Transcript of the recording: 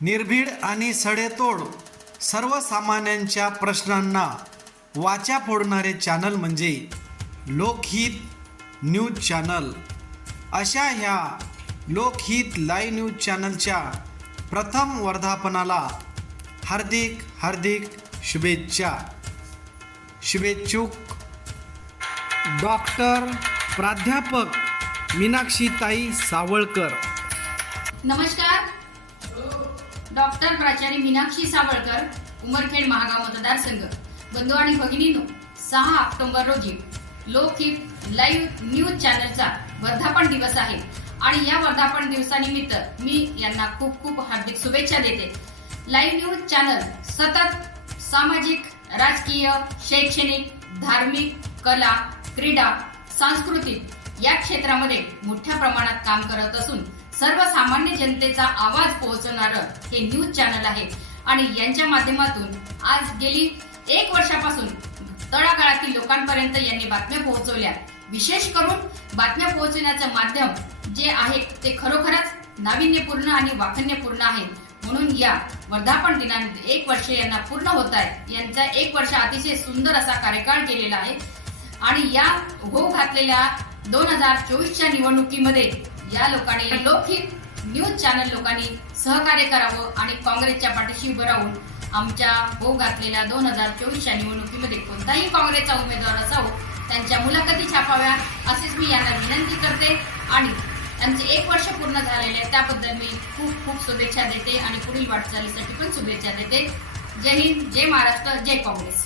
निर्भीड आणि सडेतोड सर्वसामान्यांच्या प्रश्नांना वाचा फोडणारे चॅनल म्हणजे लोकहित न्यूज चॅनल. अशा ह्या लोकहित लाईव्ह न्यूज चॅनलच्या प्रथम वर्धापनाला हार्दिक शुभेच्छा. शुभेच्छुक डॉक्टर प्राध्यापक मीनाक्षीताई सावळकर. नमस्कार. डॉक्टर प्राचार्य मीनाक्षी सावळकर, उमरखेड महागाव मतदारसंघ. बंधू आणि भगिनींनो, 6 ऑक्टोबर रोजी लोकहित लाईव्ह न्यूज चॅनलचा वर्धापन दिवस आहे आणि या वर्धापन दिवसानिमित्त मी यांना खूप हार्दिक शुभेच्छा देते. लाईव्ह न्यूज चॅनल सतत सामाजिक, राजकीय, शैक्षणिक, धार्मिक, कला, क्रीडा, सांस्कृतिक या क्षेत्रामध्ये मोठ्या प्रमाणात काम करत असून सर्वसामान्य जनतेचा आवाज पोहोचवणारं हे न्यूज चॅनल आहे आणि यांच्या माध्यमातून आज गेली 1 वर्षापासून तळागाळातील लोकांपर्यंत यांनी बातम्या पोहोचवल्या. विशेष करून बातम्या पोहोचवण्याचं माध्यम जे आहे ते खरोखरच नाविन्यपूर्ण आणि वाखण्यपूर्ण आहे. म्हणून या वर्धापन दिनानिमित्त 1 वर्ष यांना पूर्ण होत आहे. यांचा 1 वर्ष अतिशय सुंदर असा कार्यकाळ केलेला आहे आणि या होऊ घातलेल्या 2024च्या निवडणुकीमध्ये या लोकांनी लोकहित न्यूज चॅनल लोकांनी सहकार्य करावं आणि काँग्रेसच्या पाठीशी उभं राहून आमच्या होऊ घातलेल्या 2024च्या निवडणुकीमध्ये कोणताही काँग्रेसचा उमेदवार असावं त्यांच्या मुलाखती छापाव्या अशीच मी यांना विनंती करते आणि त्यांचे 1 वर्ष पूर्ण झालेले आहे त्याबद्दल मी खूप शुभेच्छा देते आणि पुढील वाटचालीसाठी पण शुभेच्छा देते. जय हिंद, जय महाराष्ट्र, जय काँग्रेस.